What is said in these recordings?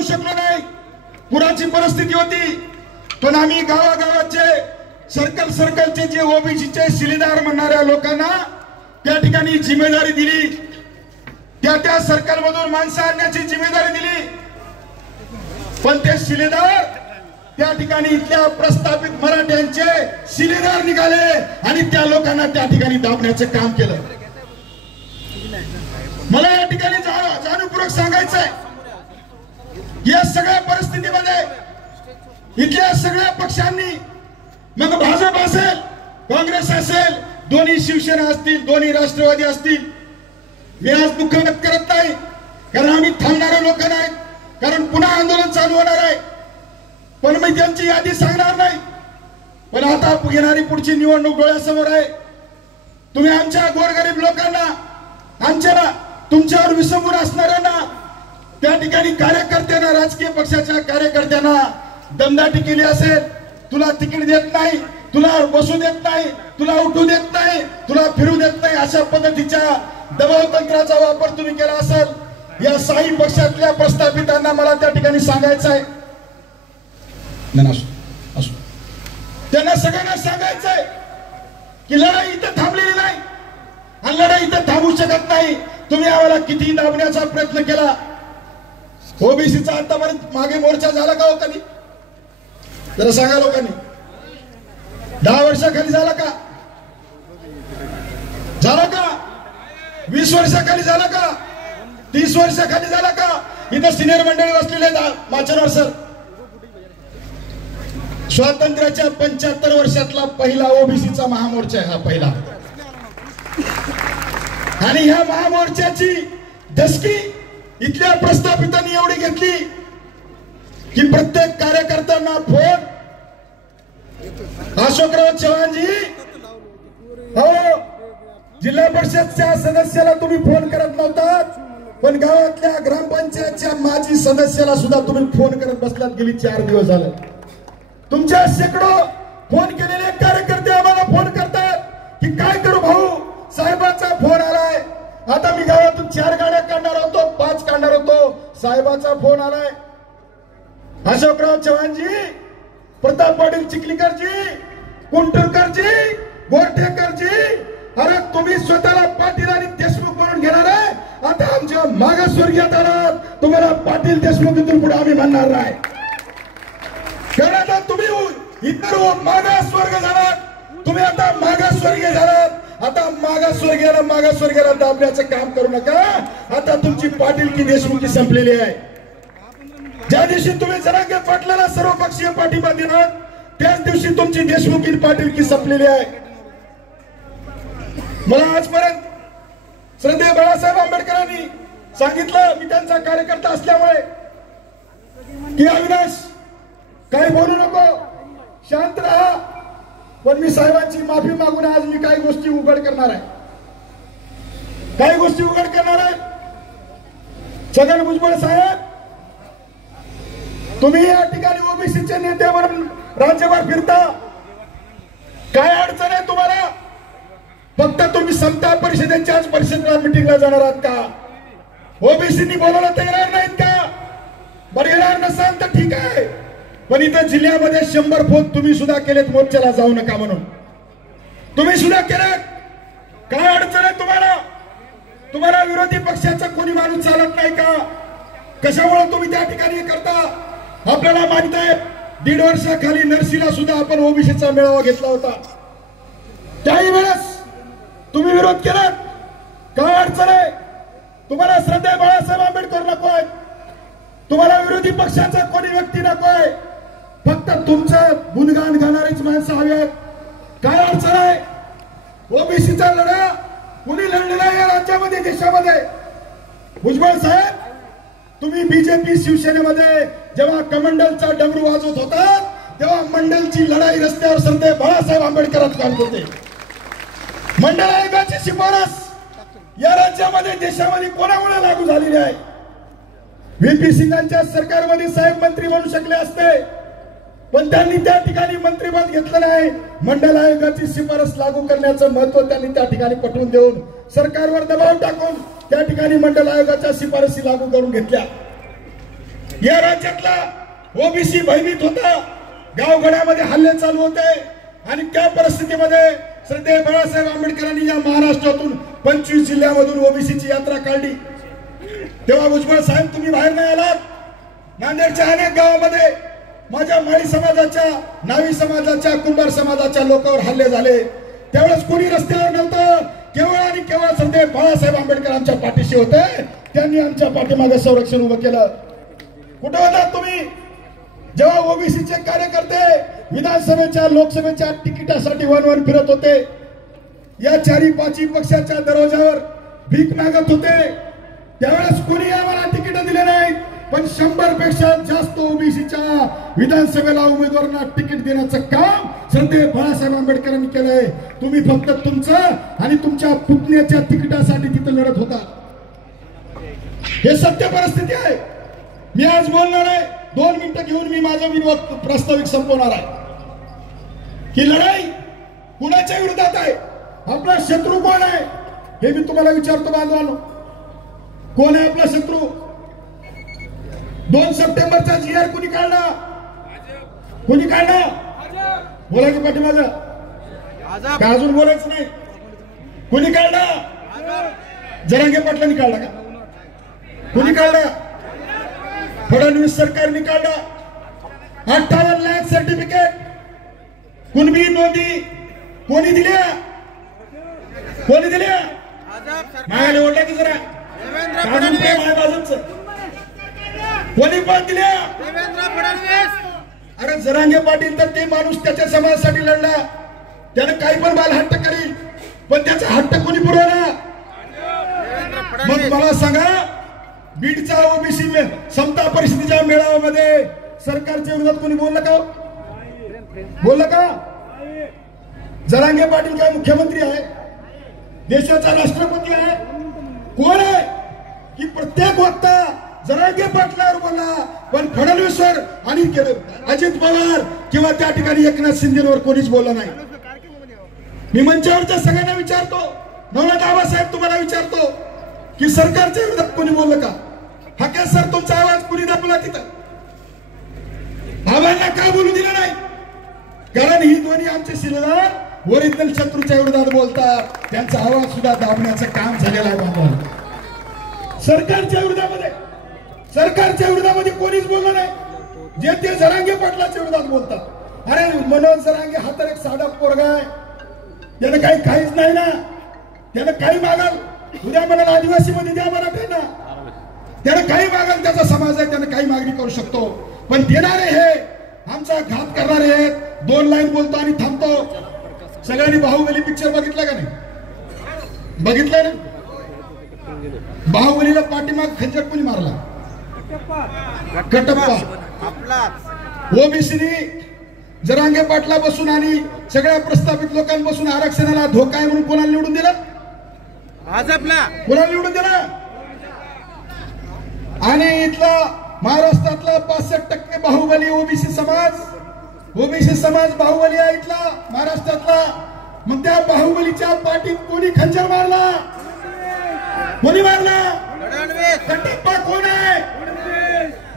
जाऊ शकलो नाही, पुराची परिस्थिती होती, पण आम्ही गावागावाचे सर्कलचे जे ओबीसीचे शिलेदार म्हणणाऱ्या लोकांना त्या ठिकाणी जिम्मेदारी दिली, त्या सर्कल मधून माणसं आणण्याची जिम्मेदारी दिली, पण ते शिलेदार त्या ठिकाणी इथल्या प्रस्थापित मराठ्यांचे शिलेदार निघाले आणि त्या लोकांना त्या ठिकाणी दाबण्याचं काम केलं। मला या ठिकाणी जाणीवपूर्वक सांगायचंय, या सगळ्या परिस्थितीमध्ये इथल्या सगळ्या पक्षांनी, मग भाजप असेल, काँग्रेस असेल, दोन्ही शिवसेना असतील, दोन्ही राष्ट्रवादी असतील, मी आज दुःख व्यक्त करत नाही, कारण आम्ही थांबणारे लोक नाही, कारण पुन्हा आंदोलन चालू होणार आहे, पण मी त्यांची यादी सांगणार नाही। पण आता येणारी पुढची निवडणूक डोळ्यासमोर आहे, तुम्ही आमच्या गोरगरीब लोकांना, आमच्या तुमच्यावर विसंबून असणाऱ्यांना, त्या ठिकाणी कार्यकर्त्यांना, राजकीय पक्षाच्या कार्यकर्त्यांना दमदाटी केली असेल, तुला तिकीट देत नाही, तुला बसू देत नाही, तुला उठू देत नाही, तुला फिरू देत नाही, अशा पद्धतीच्या दबाव तंत्राचा वापर तुम्ही केला असेल, या साई पक्षातल्या प्रस्थापितांना मला त्या ठिकाणी सांगायचं आहे, त्यांना सगळ्यांना सांगायचंय की लढाई इथं थांबलेली नाही आणि लढाई इथं थांबू शकत नाही। तुम्ही आम्हाला किती दाबण्याचा प्रयत्न केला, ओबीसीचा आतापर्यंत मागे मोर्चा झाला का हो कधी? जरा सांगा लोकांनी, 10 वर्षाखाली झाला का? झाला का? 20 वर्षाखाली झाला का? 30 वर्षाखाली झाला का? इथं सिनियर मंडळी बसलेले माचनवर सर, स्वातंत्र्याच्या 75 वर्षातला पहिला ओबीसीचा महामोर्चा आहे हा पहिला, आणि ह्या महामोर्चाची दशकी इथल्या प्रस्थापितांनी एवढी घेतली की प्रत्येक कार्यकर्त्यांना फोन, अशोकराव चव्हाणजी, हो जिल्हा परिषदच्या सदस्याला तुम्ही फोन करत नव्हता, पण गावातल्या ग्रामपंचायतच्या माजी सदस्याला सुद्धा तुम्ही फोन करत बसलात, गेली 4 दिवस झाले। तुमच्या शेकडो फोन केलेले कार्यकर्ते आम्हाला फोन करतात की काय करू भाऊ, साहेबांचा फोन आलाय, आता मी गावातून 4 गाड्या काढणार होतो, 5 काढणार होतो, साहेबांचा फोन आलाय। अशोकराव चव्हाणजी, प्रताप पाटील चिखलीकरजी, कुंटुरकरजी, गोरठेकरजी, अरे तुम्ही स्वतःला पाटील आणि देशमुख म्हणून घेणार आहे, आता आमच्या मागासवर्गीयात आलात, तुम्हाला पाटील देशमुख इथून पुढे आम्ही म्हणणार नाही, कारण आता तुम्ही इतर मागासवर्ग झालात, तुम्ही आता मागासवर्गीय झालात, आता मागासवर्गीयाला दाबण्याचं काम करू नका, आता तुमची पाटीलकी देशमुखी संपलेली आहे। ज्या दिवशी तुम्ही जरांगे पाटलाला सर्वपक्षीय पाठिंबा दिला, त्याच दिवशी तुमची देशमुखी पाटीलकी संपलेली आहे। मला आजपर्यंत श्रद्धेय बाळासाहेब आंबेडकरांनी सांगितलं, मी त्यांचा कार्यकर्ता असल्यामुळे, की अविनाश काही बोलू नको, शांत राहा, पण मी साहेबांची माफी मागून आज मी काही गोष्टी उघड करणार आहे, काही गोष्टी उघड करणार आहे। छगन भुजबळ साहेब, तुम्ही या ठिकाणी ओबीसीचे नेते म्हणून राज्यभर फिरता, काय अडचण आहे तुम्हाला? फक्त तुम्ही समता परिषदेच्याच परिषदेला मिटिंगला जाणार आहात का? ओबीसीनी बोलायला तयार नाहीत का? बरं येणार नसाल तर ठीक आहे, पण इथं जिल्ह्यामध्ये 100 फोन तुम्ही सुद्धा केलेत मोर्चाला जाऊ नका म्हणून, तुम्ही सुद्धा केलेत, काय अडचण आहे तुम्हाला? तुम्हाला विरोधी पक्षाचा कोणी माणूस चालत नाही का? कशामुळे तुम्ही त्या ठिकाणी करता? आपल्याला माहित आहे 1.5 वर्षाखाली नरसीला सुद्धा आपण ओबीसीचा मेळावा घेतला होता, त्याही वेळेस तुम्ही विरोध केला, काय अडचण आहे तुम्हाला? श्रद्धेय बाळासाहेब आंबेडकर नको आहे, तुम्हाला विरोधी पक्षाचा कोणी व्यक्ती नको आहे, फक्त तुमचं गुणगान गाणारीच माणसं हवी आहेत, काय अडचण आहे? ओबीसीचा लढा कुणी लढलेला या राज्यामध्ये, देशामध्ये? भुजबळ साहेब, तुम्ही बीजेपी शिवसेनेमध्ये जेव्हा कमंडलचा डमरू वाजवत होता, तेव्हा मंडलची लढाई रस्त्यावर श्रद्धेय बाळासाहेब आंबेडकरांच करत होते। मंडल आयोगाची शिफारस या राज्यामध्ये, देशामध्ये कोणामुळे लागू झालेली आहे? व्हीपी सिंगांच्या सरकारमध्ये साहेब मंत्री बनू शकले असते, पण त्यांनी त्या ठिकाणी मंत्रिपद घेतलं नाही। मंडल आयोगाची शिफारस लागू करण्याचं महत्व त्यांनी त्या ठिकाणी पटवून देऊन, सरकारवर दबाव टाकून त्या ठिकाणी मंडल आयोगाच्या शिफारसी लागू करून घेतल्या। या राज्यातला ओबीसी भयभीत होता, गावगड्यामध्ये हल्ले चालू होते आणि त्या परिस्थितीमध्ये श्रद्धेय बाळासाहेब आंबेडकरांनी या महाराष्ट्रातून 25 जिल्ह्यामधून ओबीसीची यात्रा काढली। तेव्हा भुजबळ साहेब तुम्ही बाहेर नाही आलात। नांदेडच्या अनेक गावामध्ये माझ्या माळी समाजाच्या, नावी समाजाच्या, कुंभार समाजाच्या लोकांवर हल्ले झाले। त्यावेळेस कोणी रस्त्यावर नव्हतं, केवळ आणि केवळ श्रद्धेय बाळासाहेब आंबेडकर आमच्या पाठीशी होते। त्यांनी आमच्या पाठीमागे संरक्षण उभं केलं। कुठे होतात तुम्ही जेव्हा ओबीसीचे कार्यकर्ते विधानसभेच्या, लोकसभेच्या तिकिटासाठी वन फिरत होते? या 4-5 पक्षाच्या दरवाजावर भीक मागत होते। त्यावेळेस कोणी आम्हाला तिकीट दिले नाही, पण 100 पेक्षा जास्त ओबीसीच्या विधानसभेला उमेदवारांना तिकीट देण्याचं काम श्रद्धेय बाळासाहेब आंबेडकरांनी केलंय। तुम्ही फक्त तुमचं आणि तुमच्या पुतण्याच्या तिकिटासाठी तिथे लढत होता। हे सत्य परिस्थिती आहे। मी आज बोलणार आहे, 2 मिनिटं घेऊन मी माझा विरोध प्रास्ताविक संपवणार आहे की लढाई कुणाच्या विरोधात आहे, आपला शत्रू कोण आहे हे मी तुम्हाला विचारतो बांधवांनो। कोण आहे आपला शत्रू? 2 सप्टेंबरचा GR कोणी काढला? कोणी काढला? बोला की पाठीमागं का अजून बोलायचं नाही? कोणी काढला? जरांगे पाटलांनी काढला का? कोणी काढला? फडणवीस सरकारने काढला। 58 लाख सर्टिफिकेट कुणबी नोंदी कोणी दिल्या? कोणी दिल्या? मागायला ओढला की जरा अजून प्रेम आहे बाजूचं? कोणी पण दिल्या? अरे जरांगे पाटील तर ते माणूस त्याच्या समाजासाठी लढला, त्याने काही पण बालहट्ट करील, पण त्याचा हट्ट कोणी पुरवला? मग मला सांगा, बीडच्या ओबीसी समता परिषदेच्या मेळाव्यामध्ये सरकारच्या विरोधात कोणी बोललं का? बोललं का? जरांगे पाटील काय मुख्यमंत्री आहे? देशाचा राष्ट्रपती आहे? कोण आहे की प्रत्येक वक्ता जरांगे पाटलावर बोलला, पण फडणवीसवर आणि अजित पवार किंवा त्या ठिकाणी एकनाथ शिंदेवर कोणीच बोललं नाही। मी मंचावरच्या सगळ्यांना विचारतो, नवनाथ आबासाहेब तुम्हाला विचारतो की सरकारच्या विरोधात कोणी बोललं का? हाके सर तुमचा आवाज कोणी दाबला तिथं? आबांना का बोलू दिलं नाही? कारण ही दोन्ही आमचे शिलेदार ओरिजिनल शत्रूच्या विरोधात बोलतात, त्यांचा आवाज सुद्धा दाबण्याचं काम झालेलं आहे। सरकारच्या विरोधामध्ये कोणीच बोललं नाही, जे ते जरांगे पाटलाच्या विरोधात बोलतात। अरे मनोज जरांगे हा तर एक साधा पोरगा आहे, त्यानं काहीच नाही ना, त्यानं काही मागाल उद्या म्हणाल आदिवासी मध्ये द्या मराठ्यांना, त्यानं काही मागाल, त्याचा समाज आहे, त्यानं काही मागणी करू शकतो, पण देणारे हे आमचा घात करणारे आहेत। 2 लाईन बोलतो आणि थांबतो। सगळ्यांनी बाहुबली पिक्चर बघितला का नाही? बघितलं ना? बाहुबलीला पाठीमाग खंजर कोणी मारला? कटप्पा। ओबीसीने जरांगे पाटला बसून आणि सगळ्या प्रस्थापित लोकांपासून आरक्षणाला धोका आहे म्हणून कोणाला निवडून दिलं? भाजपला। कोणाला निवडून दिलं? आणि इथला महाराष्ट्रातला 65% बाहुबली ओबीसी समाज बाहुबली आहे इथला महाराष्ट्रातला। मग त्या बाहुबलीच्या पाठीत कोणी खंजर मारला? कोणी मारला? कटप्पा कोण आहे?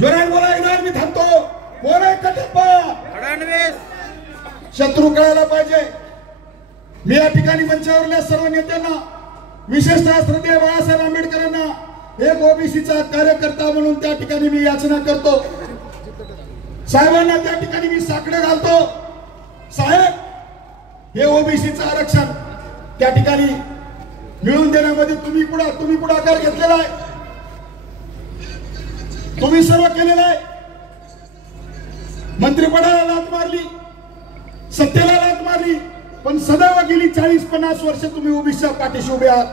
जोरात बोला एकदा, मी थांबतो। कोण आहे कटप्पा? शत्रू कळायला पाहिजे। मी या ठिकाणी मंचावरल्या सर्व नेत्यांना, विशेषतः श्रद्धेय बाळासाहेब आंबेडकरांना एक ओबीसीचा कार्यकर्ता म्हणून त्या ठिकाणी मी याचना करतो। साहेबांना त्या ठिकाणी मी साकडे घालतो, साहेब हे ओबीसीचं आरक्षण त्या ठिकाणी मिळवून देण्यामध्ये तुम्ही पुढाकार घेतलेला आहे, तुम्ही सर्व केलेलं आहे। मंत्रिपदाला लाथ मारली, सत्तेला लाथ मारली, पण सदैव गेली 40-50 वर्ष तुम्ही ओबीसीच्या पाठीशी उभे आहात,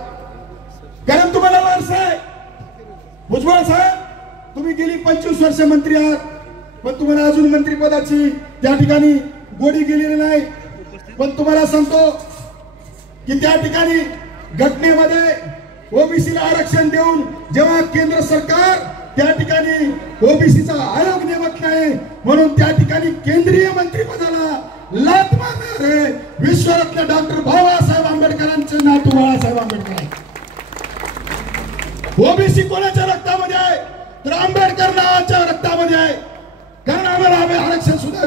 कारण तुम्हाला वारसा आहे। भुजबळ साहेब तुम्ही गेली 25 वर्ष मंत्री आहात, पण तुम्हाला अजून मंत्रिपदाची त्या ठिकाणी गोडी गेलेली नाही। पण तुम्हाला सांगतो की त्या ठिकाणी घटनेमध्ये ओबीसीला आरक्षण देऊन जेव्हा केंद्र सरकार त्या ठिकाणी ओबीसीचा आयोग नेमत नाही, म्हणून त्या ठिकाणी केंद्रीय मंत्रिपदाला लाथ मारणारे विश्वरत्न डॉक्टर बाबासाहेब आंबेडकरांचे नातू बाळासाहेब आंबेडकर आहे। ओबीसी कोणाच्या रक्तामध्ये आहे? तर आंबेडकर नावाच्या रक्तामध्ये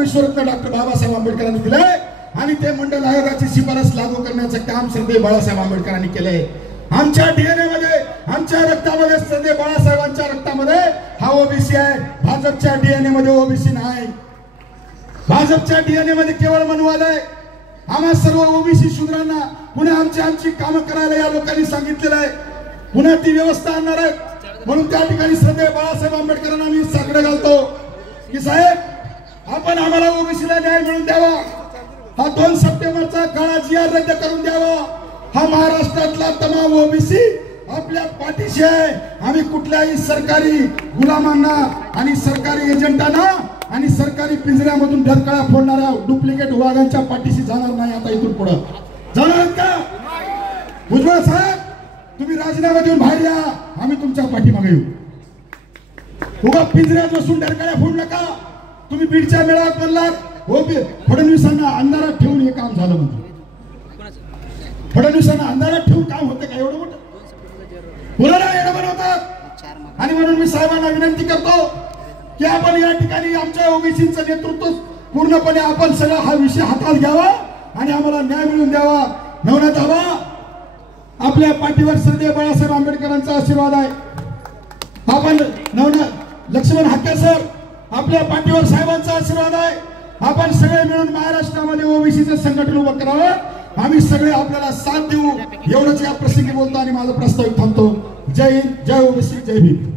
विश्वरत्न डॉक्टर बाबासाहेब आंबेडकरांनी दिलंय आणि ते मंडल आयोगाची शिफारस लागू करण्याचं काम सरदेव बाळासाहेब आंबेडकरांनी केलंय. आमच्या डीएनए मध्ये, आमच्या रक्तामध्ये, सरदेव बाळासाहेबांच्या रक्तामध्ये हा ओबीसी आहे. भाजपच्या डीएनए मध्ये ओबीसी नाही. भाजपच्या डीएनए मध्ये केवळ मनवाद आहे. आम्हा सर्व ओबीसी शूद्रांना पुन्हा आमची कामं करायला या लोकांनी सांगितलेलं आहे. पुन्हा ती व्यवस्था आणणार आहे. म्हणून त्या ठिकाणी सरदेव बाळासाहेब आंबेडकरांना मी साकडे घालतो की साहेब आपण आम्हाला ओबीसीला न्याय मिळवून द्यावा. हा 2 सप्टेंबरचा काळा GR रद्द करून द्यावा. हा महाराष्ट्रातला तमाम ओबीसी आपल्या पाठीशी आहे. आम्ही कुठल्याही सरकारी गुलामांना आणि सरकारी एजंटांना आणि सरकारी पिंजऱ्यामधून ढरकळा फोडणाऱ्या डुप्लिकेट वाघांच्या पाठीशी जाणार नाही. आता इथून पुढे जाणार का? भुजबळ साहेब तुम्ही राजीनामा देऊन बाहेर या, आम्ही तुमच्या पाठीमागे येऊ. उगा पिंजऱ्यात बसून ढरकळ्या फोडू नका. तुम्ही बीडच्या मेळाव्यात बोललात फडणवीसांना अंधारात ठेवून हे काम झालं म्हणून. फडणवीसांना अंधारात ठेवून काम होतं का एवढं मोठं? मुलांना येणं बनवतात. आणि म्हणून मी साहेबांना विनंती करतो की आपण या ठिकाणी आमच्या ओबीसीचं नेतृत्व पूर्णपणे आपण सगळा हा विषय हातात घ्यावा आणि आम्हाला न्याय मिळवून द्यावा. नवनाथ आबा आपल्या पाठीवर सरदेव बाळासाहेब आंबेडकरांचा आशीर्वाद आहे. आपण नवनाथ लक्ष्मण हाके सर आपल्या पाठीवर साहेबांचा आशीर्वाद आहे. आपण सगळे मिळून महाराष्ट्रामध्ये ओबीसीचं संघटन उभं करावं. आम्ही सगळे आपल्याला साथ देऊ. एवढंच या प्रसंगी बोलतो आणि माझा प्रस्ताव थांबतो. जय हिंद, जय ओबीसी, जय भीम.